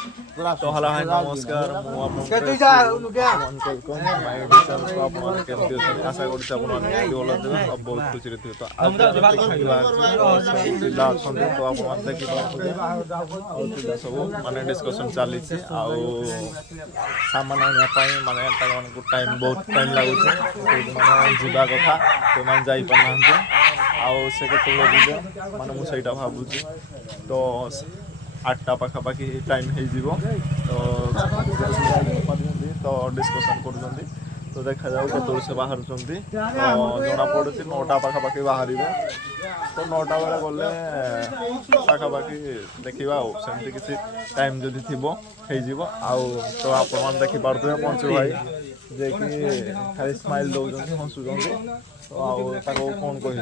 तो हला हाय नमस्कार मु आपन केमती अछन आशा करछि आपन माने केमती बोल देबे अब बहुत खुशी रहथिबे तो आज जिला अछन तो आपन माने देखि पाउछे सब माने डिस्कशन चाली छी आ सामान आनिया पाई माने तमन को टाइम बहुत टाइम लागुछे माने जिबा कथा तो मान जाई पनांते आ से केते जिबो माने मु सेटा भाबुछि तो 8टा पाखापाखि टाइम हो तो डिस्कसन कर तो देखा जाऊ के से बाहर जना पड़े 9टा पाखापाखि बाहर तो 9टा बेले गले पाखापाखि देखा सेमती किसी टाइम जदि थी तो आप देखिपे पंचु भाई जे कि खाली स्माइल दौरान हसुँच तो कौन कह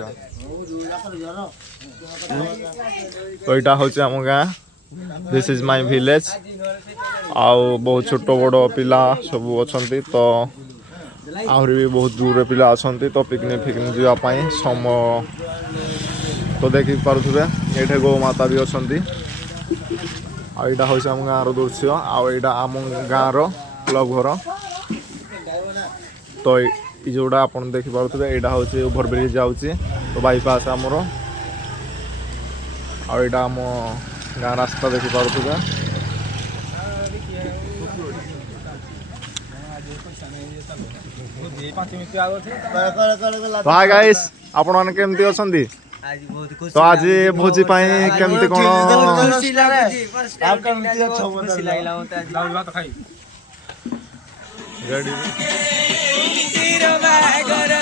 तो यहाँ हूँ आम गाँ दिस इज माय विलेज आउ बहुत छोट बड़ पिला सब अच्छा तो आहरी भी बहुत दूर पिला अच्छा तो पिकनिक फिकनिक जावाई सम तो देखी पारे ये गौ माता भी अच्छा आईटा हूँ आम गाँव दृश्य आईटा आम गाँव क्लब घर तो जोड़ा आप देखिपे यहाँ हूँ ओभरब्रिज जाऊँगी तो बाईपास आमर आईटा आम गाँ रास्ता देखिपे हाय गाइस आपण माने केमती अछंती तो आज भोजी पाई केमती कोन खुशी लागे आप केमती अछ खुशी लागला मते आज लाउ भात खाई रेडी जीरो बागर